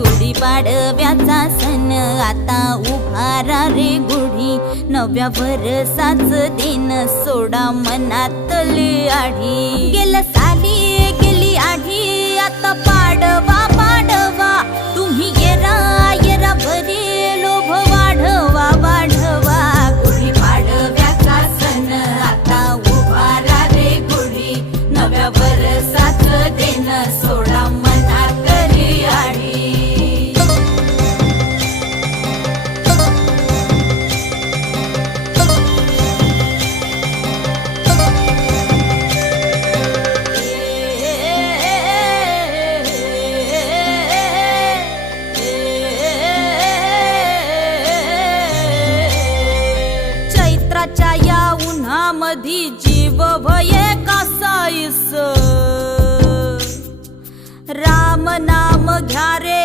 गुढीपाडव्याचा सण आता उभारा रे गुढी, नव्या वर्षाच दिन सोडा मनातली आढी। गेलं साली गेली आढी, आता पाडवा पाडवा, तुम्ही येरा येरा बरे लोभ वाढवा वाढवा। गुढीपाडव्याचा सण आता उभारा रे गुढी, नव्या वर्षाच दिन सोडा मनातली आढी। चैत्राच्या या उन्हामधी जीव भये कासाईस, राम नाम घ्या रे